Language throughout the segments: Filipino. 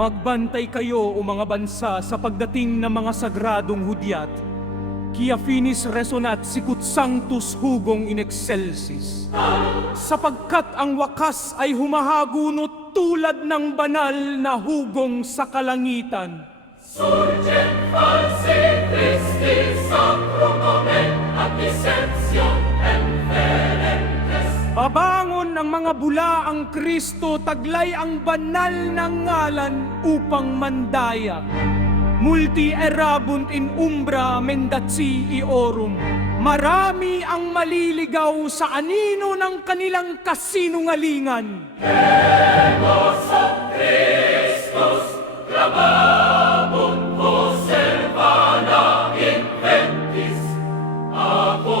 Magbantay kayo o mga bansa sa pagdating ng mga sagradong hudyat. Quia finis resonat sicut sanctus hugong in excelsis. Sapagkat ang wakas ay humahagunot tulad ng banal na hugong sa kalangitan. Surgem falsi Christi sacrum nomen ad dissension inferentes. Babangon ng mga bula ang Kristo, taglay ang banal na ngalan upang mandaya. Multi erabunt in umbra mendatsi iorum. Marami ang maliligaw sa anino ng kanilang kasinungalingan. Emos of Christus clamabunt conservana inventis. Ako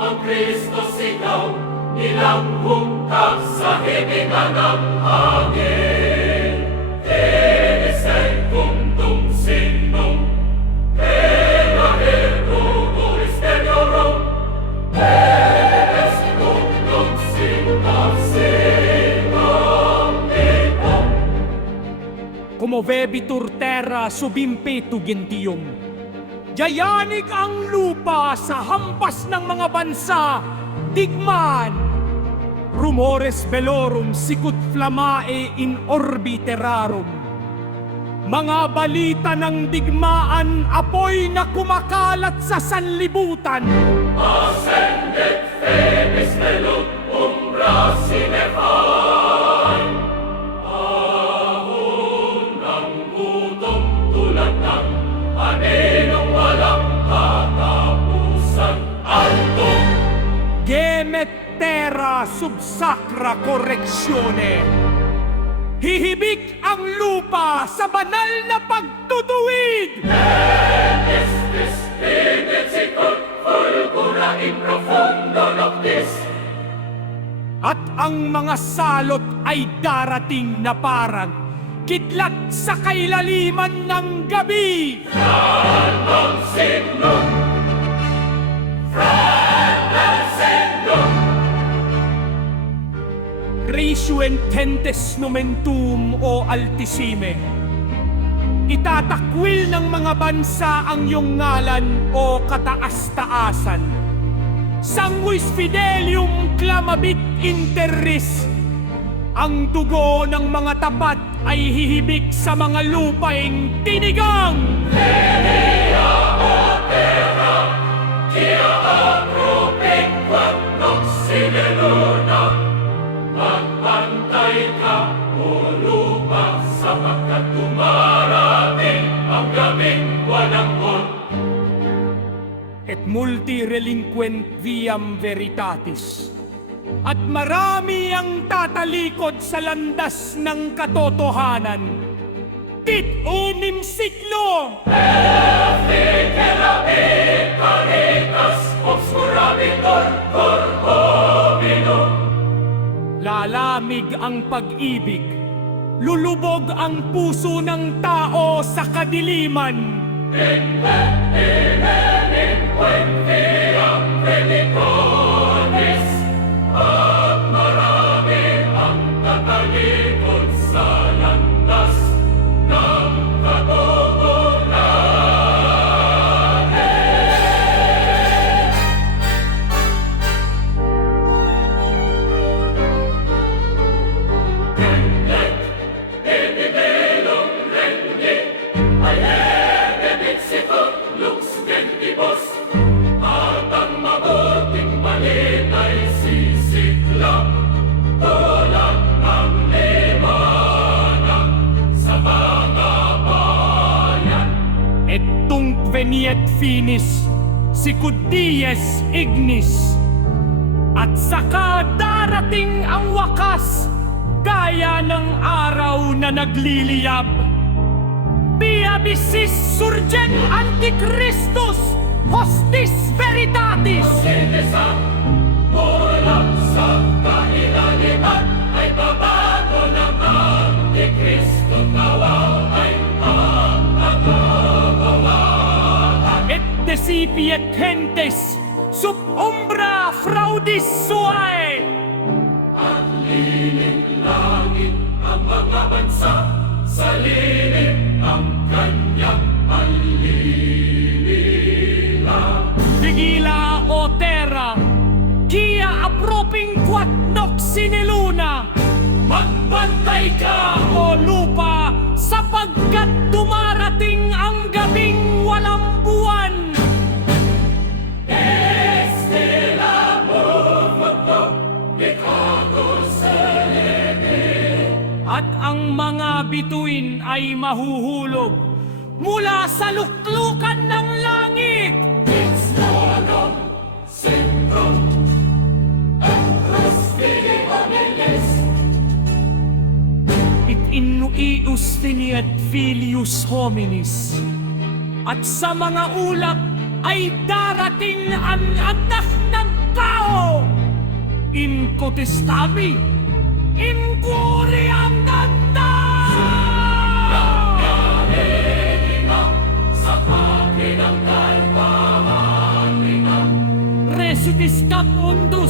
ang Kristo sigaw, ilang hungkag sa hininga ng hangin. Tenesay kumtum sinum, pera ergo exteriorum, tenes kumtum sinum sinum itum. Kumovebitur terra subimpetu gentium. Jayanig ang lupa sa hampas ng mga bansa, digmaan. Rumores velorum sicut flamae in orbi terrarum. Mga balita ng digmaan, apoy na kumakalat sa sanlibutan. Ascended Phoebus velut umbra sinephai. Ahon ng gutom tulad ng aninong walang katapusan. Antum Gemet terra sub sacra correctione. Hihibik ang lupa sa banal na pagtutuwid. estis sicut fulgura in profundo noctis. At ang mga salot ay darating na parang kidlat sa kailaliman ng gabi. Frandam signum, frandam signum. Risuententes nomentum o altissime. Itatakwil ng mga bansa ang iyong ngalan o kataas-taasan. Sanguis fidelium clamabit interris. Ang dugo ng mga tapat ay hihibik sa mga lupaing tinigang. Venia o terra, quia aproping quam nox sine luna. Magbantay ka o lupa, sapagkat dumarating ang gabing walang hon. Et multi relinquent viam veritatis. At marami ang tatalikod sa landas ng katotohanan. Tit unim siglo! Ficerae caritas obscurabitur cor hominum. Lalamig ang pag-ibig, lulubog ang puso ng tao sa kadiliman. Quentiam reliconis, at marami ang tatalikod sa landas ng katotohanan. Rendet edibellum rendi, aere dixitur lux gentibus. At ang mabuting balita'y sisikla, tulad ng liwanag sa mga bayan. Et tunc veniet finis, sicut dies ignis. At saka darating ang wakas, gaya ng araw na nagliliyab. Via bisis surgent antichristus, hostis veritatis. Sinisan mula sa kailaliman ay babago ng Antikristo, tawaw ay ang nagagawa. Et decipiet gentes sub umbra fraudis suae. At liling langit ang mga bansa sa lilim ng kanyang panlilila. Digila o terra, kia aproping quat noc sine luna. Magbantay ka, O lupa, sapagkat dumarating ang gabing walang buwan. Estela Bumagdog, Mikado Selene. At ang mga bituin ay mahuhulog mula sa luklukan ng langit. It's Monom, Syndrome, Empress Fili Homilis. It inuius tiniet filius hominis. At sa mga ulap ay darating ang anak ng tao. In contestabi, in curiandanda! Nangyariningang sa kakinang kalpahaningang. Resitis cap undu